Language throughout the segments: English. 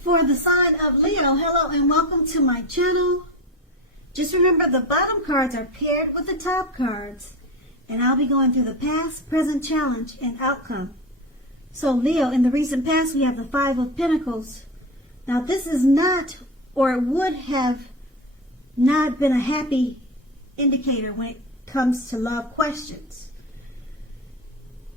For the sign of Leo, hello and welcome to my channel. Just remember the bottom cards are paired with the top cards, and I'll be going through the past, present, challenge, and outcome. So Leo, in the recent past we have the Five of Pentacles. Now this is not, or it would have not been a happy indicator when it comes to love questions.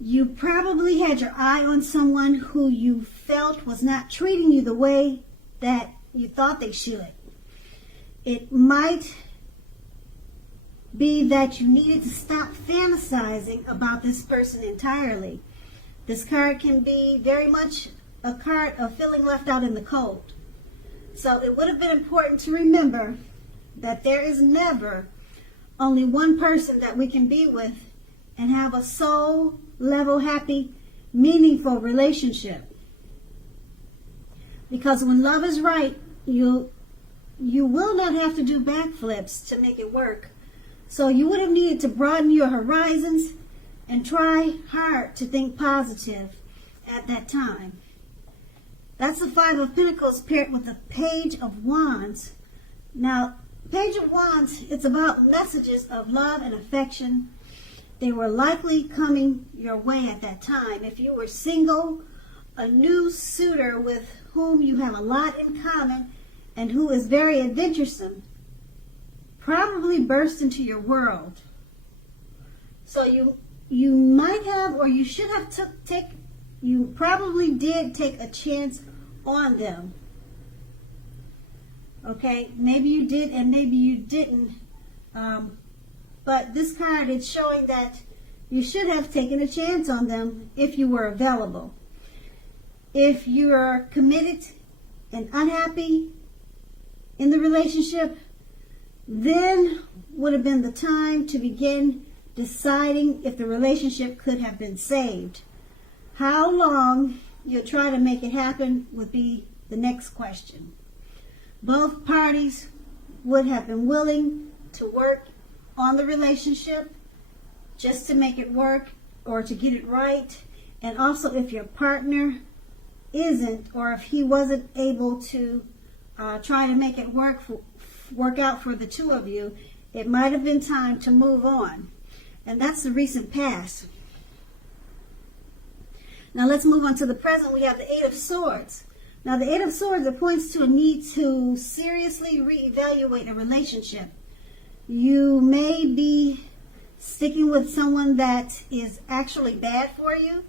You probably had your eye on someone who you felt was not treating you the way that you thought they should. It might be that you needed to stop fantasizing about this person entirely. This card can be very much a card of feeling left out in the cold. So it would have been important to remember that there is never only one person that we can be with and have a soul level, happy, meaningful relationship. Because when love is right, you will not have to do backflips to make it work. So you would have needed to broaden your horizons and try hard to think positive at that time. That's the Five of Pentacles paired with the Page of Wands. Now, Page of Wands, it's about messages of love and affection. They were likely coming your way at that time. If you were single, a new suitor with whom you have a lot in common and who is very adventuresome probably burst into your world. So you might have, or you should have you probably did take a chance on them. Okay, maybe you did and maybe you didn't. But this card is showing that you should have taken a chance on them if you were available. If you are committed and unhappy in the relationship, then would have been the time to begin deciding if the relationship could have been saved. How long you'll try to make it happen would be the next question. Both parties would have been willing to work on the relationship just to make it work or to get it right. And also if your partner isn't, or if he wasn't able to try to make it work out for the two of you, it might have been time to move on. And that's the recent past. Now let's move on to the present. We have the Eight of Swords. Now the Eight of Swords, it points to a need to seriously reevaluate a relationship. You may be sticking with someone that is actually bad for you,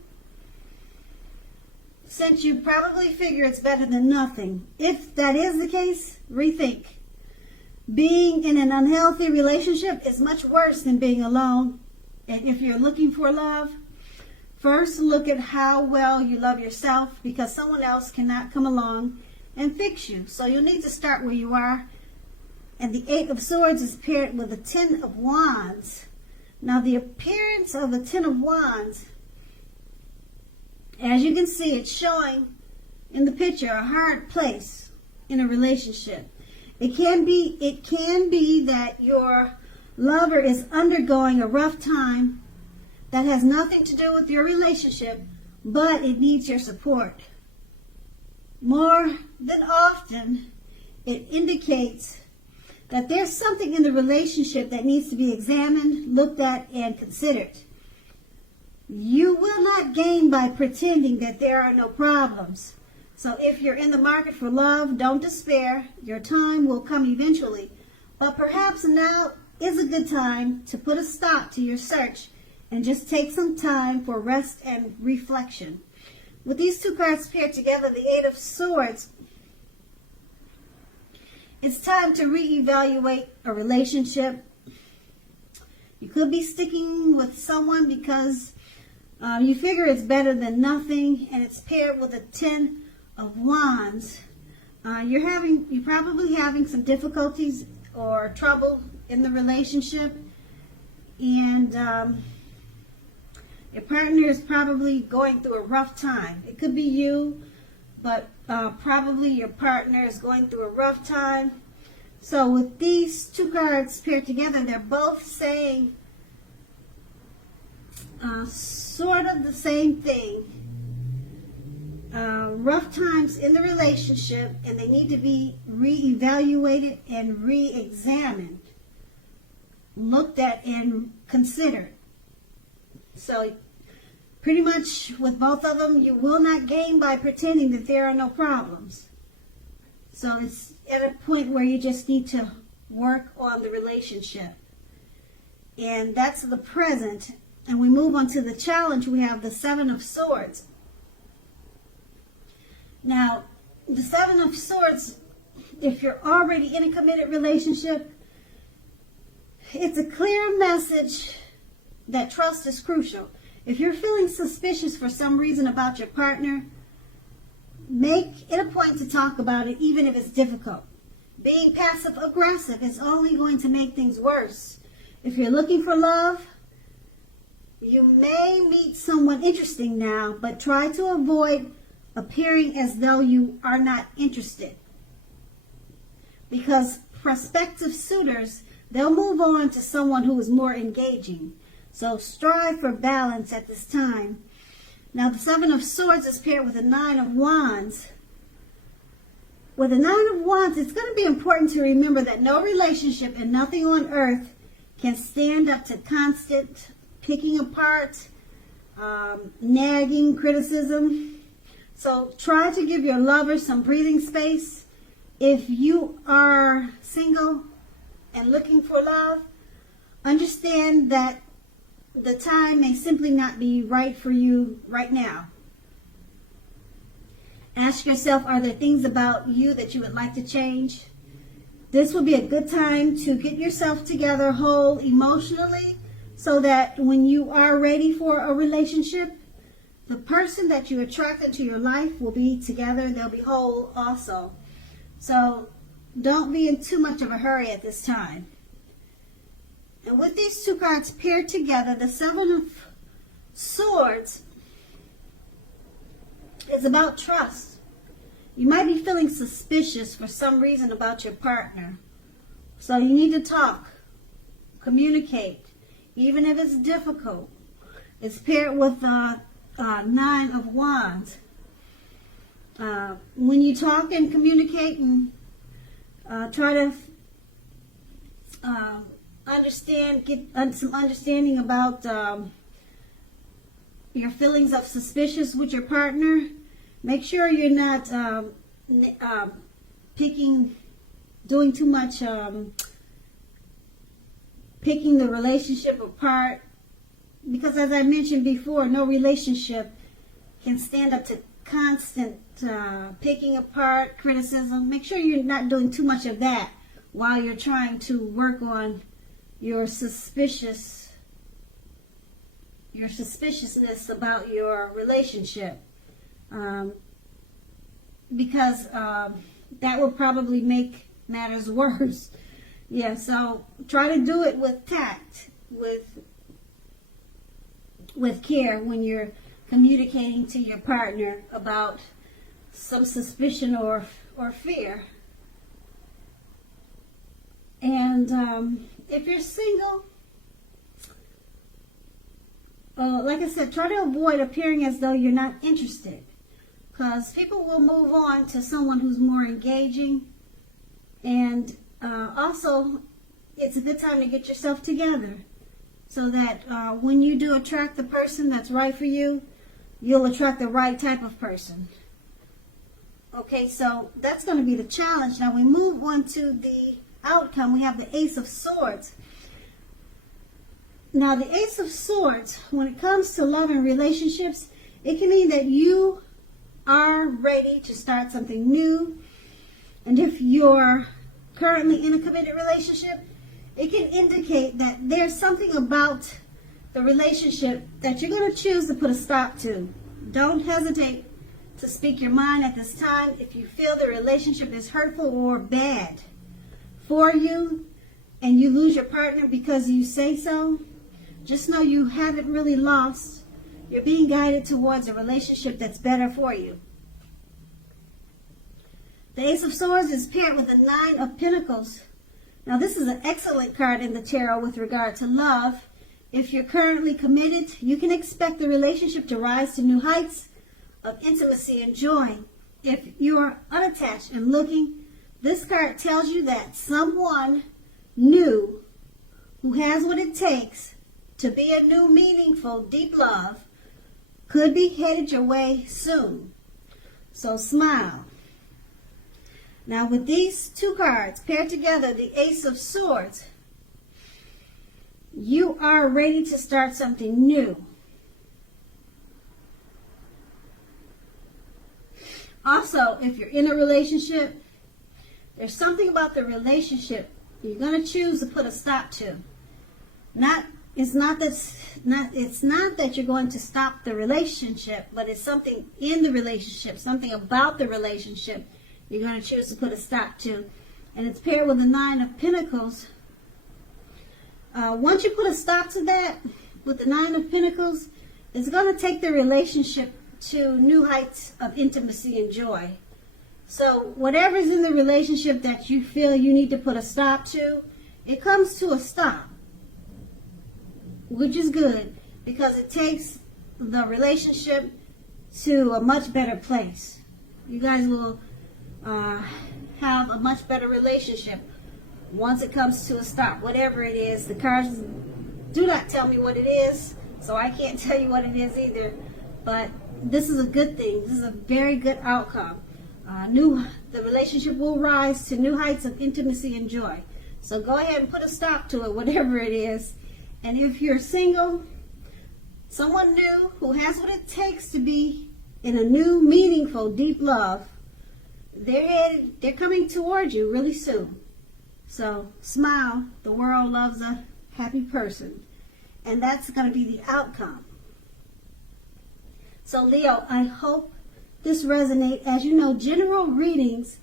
since you probably figure it's better than nothing. If that is the case, rethink. Being in an unhealthy relationship is much worse than being alone. And if you're looking for love, first look at how well you love yourself, because someone else cannot come along and fix you. So you'll need to start where you are. And the Eight of Swords is paired with the Ten of Wands. Now the appearance of the Ten of Wands, as you can see, it's showing in the picture a hard place in a relationship. It can be that your lover is undergoing a rough time that has nothing to do with your relationship, but it needs your support. More than often, it indicates that there's something in the relationship that needs to be examined, looked at, and considered. You will not gain by pretending that there are no problems. So if you're in the market for love, don't despair. Your time will come eventually. But perhaps now is a good time to put a stop to your search and just take some time for rest and reflection. With these two cards paired together, the Eight of Swords, it's time to reevaluate a relationship. You could be sticking with someone because you figure it's better than nothing, and it's paired with a Ten of Wands. You're probably having some difficulties or trouble in the relationship, and your partner is probably going through a rough time. It could be you, but probably your partner is going through a rough time. So with these two cards paired together, they're both saying sort of the same thing. rough times in the relationship, and they need to be reevaluated and re-examined, looked at and considered. So pretty much with both of them, you will not gain by pretending that there are no problems. So it's at a point where you just need to work on the relationship. And that's the present. And we move on to the challenge. We have the Seven of Swords. Now, the Seven of Swords, if you're already in a committed relationship, it's a clear message that trust is crucial. If you're feeling suspicious for some reason about your partner, make it a point to talk about it, even if it's difficult. Being passive aggressive is only going to make things worse. If you're looking for love, you may meet someone interesting now, but try to avoid appearing as though you are not interested. Because prospective suitors, they'll move on to someone who is more engaging. So strive for balance at this time. Now the Seven of Swords is paired with the Nine of Wands. With the Nine of Wands, it's going to be important to remember that no relationship and nothing on earth can stand up to constant picking apart, nagging, criticism. So try to give your lover some breathing space. If you are single and looking for love, understand that the time may simply not be right for you right now. Ask yourself, are there things about you that you would like to change? This would be a good time to get yourself together whole emotionally, so that when you are ready for a relationship, the person that you attract into your life will be together. They'll be whole also. So don't be in too much of a hurry at this time. And with these two cards paired together, the Seven of Swords is about trust. You might be feeling suspicious for some reason about your partner. So you need to talk, communicate, even if it's difficult. It's paired with the Nine of Wands. When you talk and communicate and try to get some understanding about your feelings of suspicious with your partner, make sure you're not doing too much picking the relationship apart, because as I mentioned before, no relationship can stand up to constant picking apart, criticism. Make sure you're not doing too much of that while you're trying to work on your suspiciousness about your relationship, because that will probably make matters worse. Yeah, so try to do it with tact, with care when you're communicating to your partner about some suspicion or fear. And if you're single, like I said, try to avoid appearing as though you're not interested, because people will move on to someone who's more engaging. And also, it's a good time to get yourself together, so that when you do attract the person that's right for you, you'll attract the right type of person. Okay, so that's going to be the challenge. Now we move on to the outcome. We have the Ace of Swords. Now the Ace of Swords, when it comes to love and relationships, it can mean that you are ready to start something new. And if you're currently in a committed relationship, it can indicate that there's something about the relationship that you're going to choose to put a stop to. Don't hesitate to speak your mind at this time if you feel the relationship is hurtful or bad for you and you lose your partner because you say so. Just know you haven't really lost. You're being guided towards a relationship that's better for you. The Ace of Swords is paired with the Nine of Pentacles. Now this is an excellent card in the tarot with regard to love. If you're currently committed, you can expect the relationship to rise to new heights of intimacy and joy. If you are unattached and looking, this card tells you that someone new who has what it takes to be a new, meaningful, deep love could be headed your way soon. So smile. Now with these two cards paired together, the Ace of Swords, you are ready to start something new. Also, if you're in a relationship, there's something about the relationship you're going to choose to put a stop to. It's not that you're going to stop the relationship, but it's something in the relationship, something about the relationship you're going to choose to put a stop to. And it's paired with the Nine of Pentacles. Once you put a stop to that with the Nine of Pentacles, it's going to take the relationship to new heights of intimacy and joy. So whatever's in the relationship that you feel you need to put a stop to, it comes to a stop, which is good because it takes the relationship to a much better place. You guys will have a much better relationship once it comes to a stop, whatever it is. The cards do not tell me what it is, so I can't tell you what it is either. But this is a good thing. This is a very good outcome. The relationship will rise to new heights of intimacy and joy. So go ahead and put a stop to it, whatever it is. And if you're single, someone new who has what it takes to be in a new, meaningful, deep love, they're coming toward you really soon. So smile. The world loves a happy person. And that's going to be the outcome. So Leo, I hope this resonates. As you know, general readings,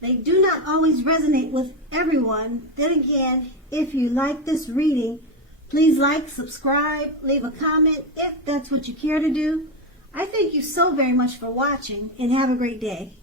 they do not always resonate with everyone. Then again, if you like this reading, please like, subscribe, leave a comment if that's what you care to do. I thank you so very much for watching and have a great day.